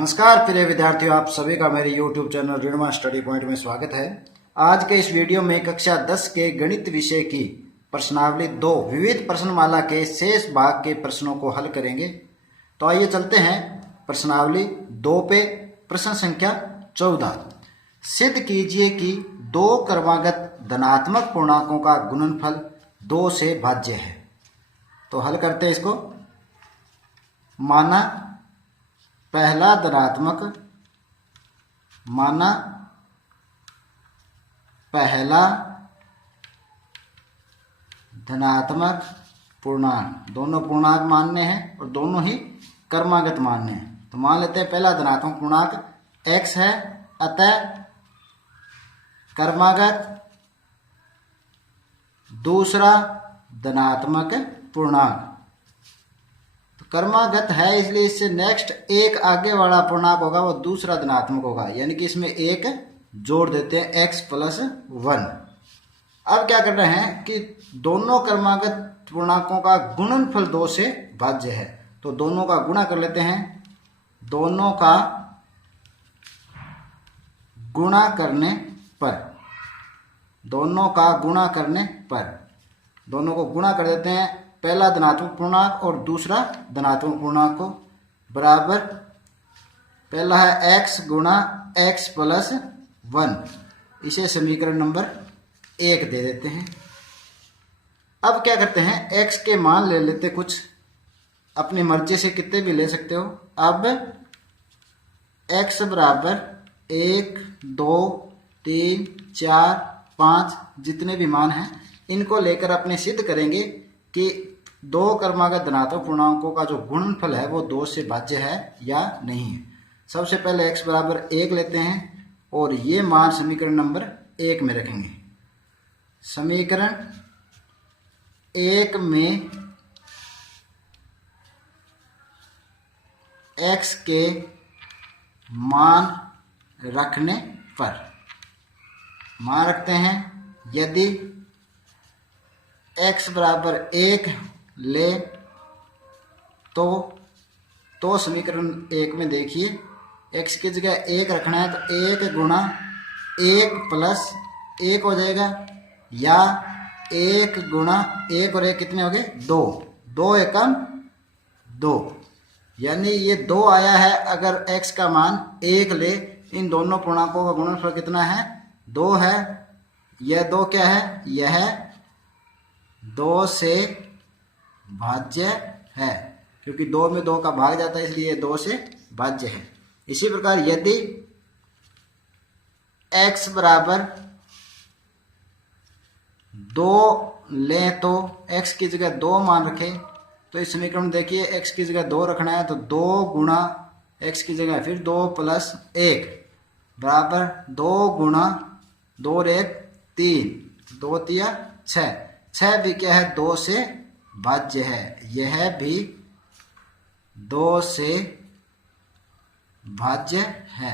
नमस्कार प्रिय विद्यार्थियों, आप सभी का मेरे YouTube चैनल ऋणमा स्टडी पॉइंट में स्वागत है। आज के इस वीडियो में कक्षा 10 के गणित विषय की प्रश्नावली 2 विविध प्रश्नमाला के शेष भाग के प्रश्नों को हल करेंगे। तो आइए चलते हैं प्रश्नावली 2 पे। प्रश्न संख्या 14, सिद्ध कीजिए कि दो क्रमागत धनात्मक पूर्णांकों का गुणनफल 2 से भाज्य है। तो हल करते हैं इसको। माना पहला धनात्मक पूर्णांक, दोनों पूर्णांक मानने हैं और दोनों ही क्रमागत मानने हैं। तो मान लेते हैं पहला धनात्मक पूर्णांक x है, अतः क्रमागत। दूसरा धनात्मक पूर्णांक, क्रमागत है इसलिए इससे नेक्स्ट एक आगे वाला पूर्णांक होगा वो दूसरा धनात्मक होगा, यानी कि इसमें एक जोड़ देते हैं x + 1। अब क्या कर रहे हैं कि दोनों क्रमागत पूर्णांकों का गुणनफल 2 से भाज्य है। तो दोनों का गुणा कर लेते हैं। दोनों का गुणा करने पर दोनों को गुणा कर देते हैं, पहला धनात्मक पूर्णांक और दूसरा धनात्मक पूर्णांक को बराबर। पहला है x गुणा x + 1, इसे समीकरण नंबर 1 दे देते हैं। अब क्या करते हैं, x के मान ले लेते, कुछ अपनी मर्जी से कितने भी ले सकते हो। अब x बराबर 1, 2, 3, 4, 5 जितने भी मान हैं इनको लेकर अपने सिद्ध करेंगे कि दो क्रमागत धनात्मक पूर्णांकों का जो गुणनफल है वो 2 से भाज्य है या नहीं। सबसे पहले x बराबर 1 लेते हैं और ये मान समीकरण नंबर 1 में रखेंगे। समीकरण 1 में x के मान रखने पर मान रखते हैं, यदि x बराबर 1 ले तो समीकरण 1 में देखिए x की जगह 1 रखना है तो 1 गुणा 1 + 1 हो जाएगा, या 1 गुणा 1 और 1 कितने हो गए 2, 2 एकम 2, यानी ये 2 आया है। अगर x का मान 1 ले, इन दोनों पूर्णांकों का गुणनफल कितना है 2 है। यह 2 क्या है, यह 2 से भाज्य है, क्योंकि 2 में 2 का भाग जाता है इसलिए 2 से भाज्य है। इसी प्रकार यदि x बराबर 2 लें तो x की जगह 2 मान रखें, तो इस समीकरण में देखिए x की जगह 2 रखना है तो 2 गुणा x की जगह फिर 2 + 1 बराबर 2 गुणा 2 और 1 3, 2 तिया 6, 6 भी क्या है 2 से भाज्य है। यह भी 2 से भाज्य है।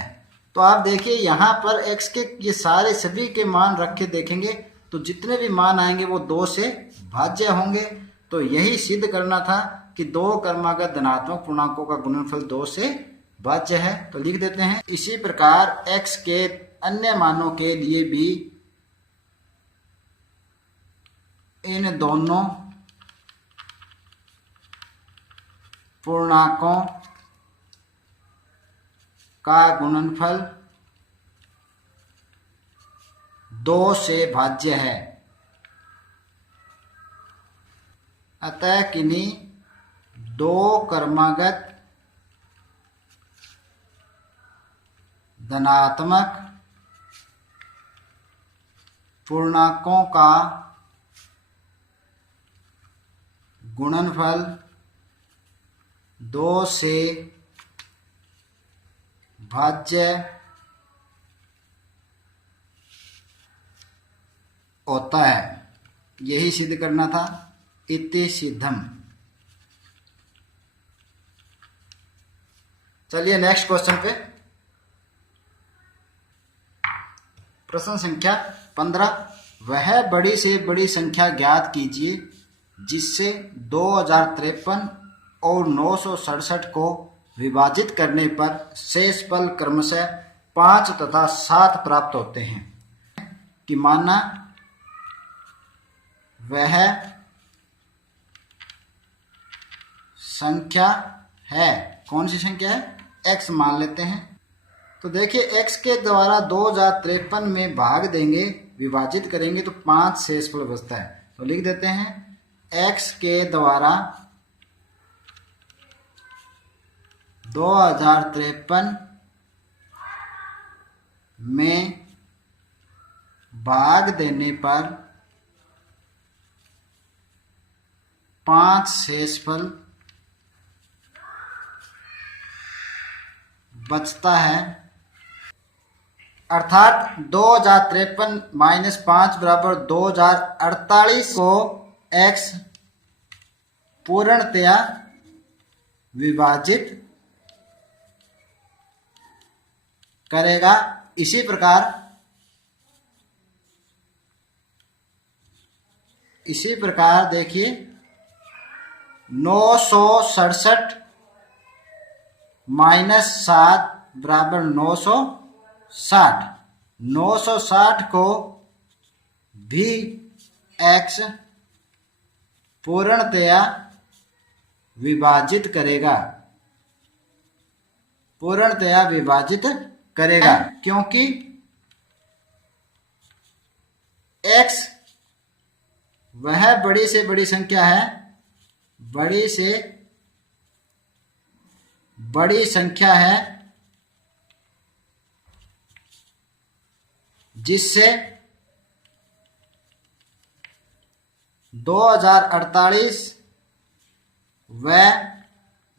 तो आप देखिए यहाँ पर x के ये सारे सभी के मान रख के देखेंगे तो जितने भी मान आएंगे वो 2 से भाज्य होंगे। तो यही सिद्ध करना था कि दो क्रमागत धनात्मक पूर्णांकों का गुणनफल 2 से भाज्य है। तो लिख देते हैं, इसी प्रकार x के अन्य मानों के लिए भी इन दोनों पूर्णांकों का गुणनफल 2 से भाज्य है। अतः किन्हीं दो क्रमागत धनात्मक पूर्णांकों का गुणनफल 2 से भाज्य होता है। यही सिद्ध करना था। इति सिद्धम। चलिए नेक्स्ट क्वेश्चन पे। प्रश्न संख्या 15, वह बड़ी से बड़ी संख्या ज्ञात कीजिए जिससे 2053 और 967 को विभाजित करने पर शेष फल क्रमशः 5 तथा 7 प्राप्त होते हैं कि माना वह संख्या है। कौन सी संख्या है? x मान लेते हैं। तो देखिए x के द्वारा 2053 में भाग देंगे, विभाजित करेंगे तो 5 शेषफल बचता है। तो लिख देते हैं x के द्वारा 2053 में भाग देने पर 5 शेषफल बचता है। अर्थात 2053 माइनस 5 बराबर 2048 को x पूर्णतया विभाजित करेगा। इसी प्रकार देखिए 967 माइनस 7 बराबर 960। 960 को भी x पूर्णतया विभाजित करेगा क्योंकि x वह बड़ी से बड़ी संख्या है, बड़ी से बड़ी संख्या है जिससे 2048 व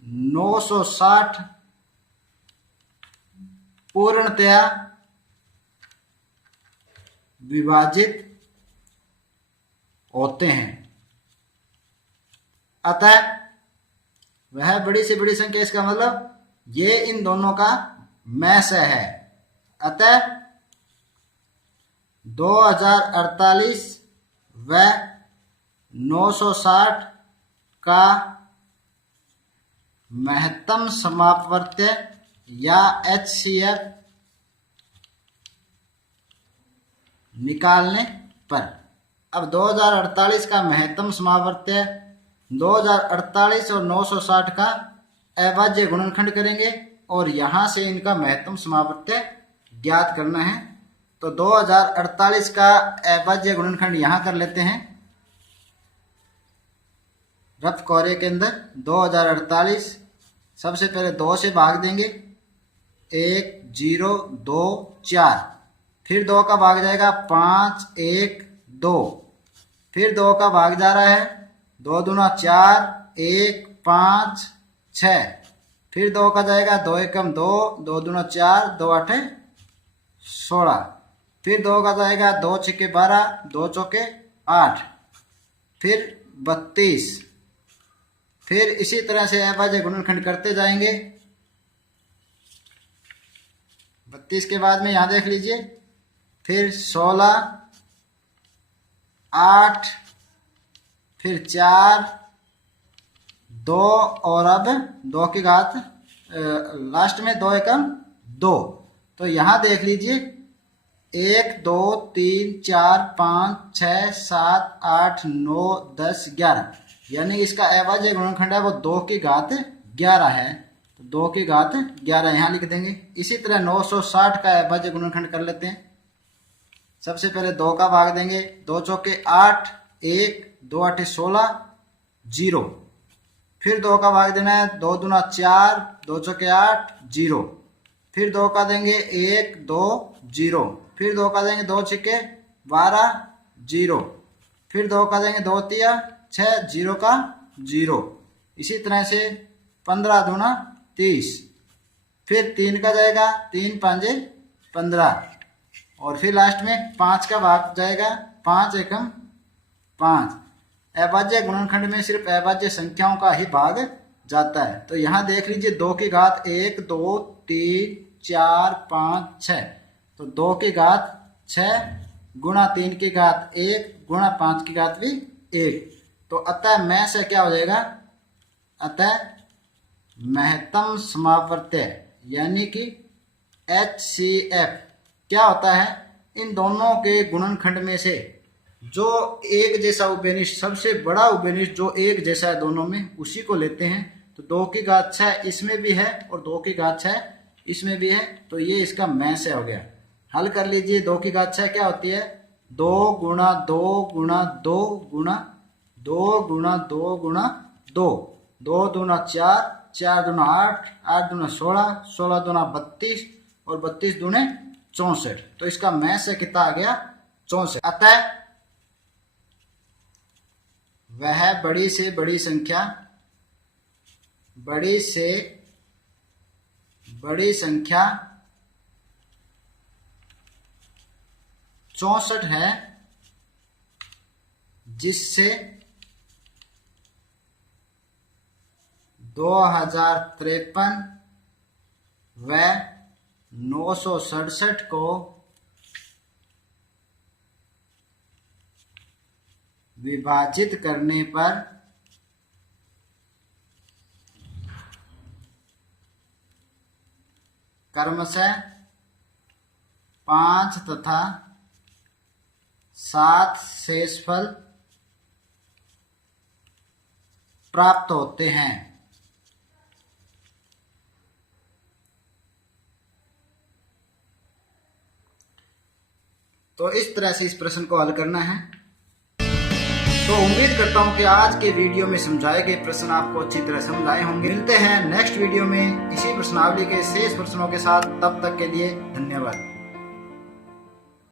960 पूर्णतया विभाजित होते हैं। अतः वह बड़ी से बड़ी संख्या, इसका मतलब ये इन दोनों का मैसे है। अतः 2048 व 960 का महत्तम समापवर्त्य या HCF निकालने पर, अब 2048 का महत्तम समापवर्त्य, 2048 और 960 का अभाज्य गुणनखंड करेंगे और यहां से इनका महत्तम समापवर्त्य ज्ञात करना है। तो 2048 का अभाज्य गुणनखंड यहां कर लेते हैं रफ कोरे के अंदर। 2048 सबसे पहले 2 से भाग देंगे, 1 0 2 4, फिर 2 का भाग जाएगा 5 1 2, फिर 2 का भाग जा रहा है 2 दूना 4 1 5 6, फिर 2 का जाएगा 2 एकम 2, 2 दूना 4 2 8 16, फिर 2 का जाएगा 2 छक्के 12, 2 चौके 8, फिर 32, फिर इसी तरह से अभाज्य गुणनखंड करते जाएंगे। 32 के बाद में यहां देख लीजिए, फिर 16 8, फिर 4 2 और अब 2 की घात लास्ट में 2 एकम 2। तो यहां देख लीजिए 1 2 3 4 5 6 7 8 9 10 11, यानी इसका अभाज्य गुणनखंड है वो 2 की घात 11 है। तो 2 की घात 11 यहाँ लिख देंगे। इसी तरह 960 का अभाज्य गुणनखंड कर लेते हैं। सबसे पहले 2 का भाग देंगे, 2 चौके 8 1 2 8 16 0, फिर 2 का भाग देना है 2 दूना 4 2 चौके 8 0, फिर 2 का देंगे 1 2 0, फिर 2 का देंगे 2 छक्के 12 0, फिर 2 का देंगे 2 तिया 6 0 का 0, इसी तरह से 15 दूना 30, फिर 3 का जाएगा 3 5 15, और फिर लास्ट में 5 का भाग जाएगा 5 एकम 5। अभाज्य गुणनखंड में सिर्फ अभाज्य संख्याओं का ही भाग जाता है। तो यहाँ देख लीजिए 2 की घात 1 2 3 4 5 6, तो 2 की घात 6 गुणा 3 की घात 1 गुणा 5 की घात भी 1। तो अतः में से क्या हो जाएगा, अतः महत्तम समावर्त्य यानी कि HCF क्या होता है? इन दोनों के गुणनखंड में से जो एक जैसा उभयनिष्ठ, सबसे बड़ा उभयनिष्ठ जो एक जैसा है दोनों में, उसी को लेते हैं। तो 2 की घात 6 इसमें भी है और 2 की घात 6 इसमें भी है, तो ये इसका मैस हो गया। हल कर लीजिए। 2 की घात 6 क्या होती है? 2 गुणा 2 गुणा 2 गुणा 2 गुणा 2 गुणा 2, 2 दूना 4, 4 दूना 8, 8 दूना 16, 16 दूना 32 और 32 दूने 64। तो इसका मैस कितना आ गया? 64। अतः वह बड़ी से बड़ी संख्या, बड़ी से बड़ी संख्या 64 है जिससे 2053 व 967 को विभाजित करने पर क्रमशः 5 तथा 7 शेषफल प्राप्त होते हैं। तो इस तरह से इस प्रश्न को हल करना है। तो उम्मीद करता हूं कि आज के वीडियो में समझाए गए प्रश्न आपको अच्छी तरह समझ आए होंगे। मिलते हैं नेक्स्ट वीडियो में इसी प्रश्नावली के शेष प्रश्नों के साथ। तब तक के लिए धन्यवाद।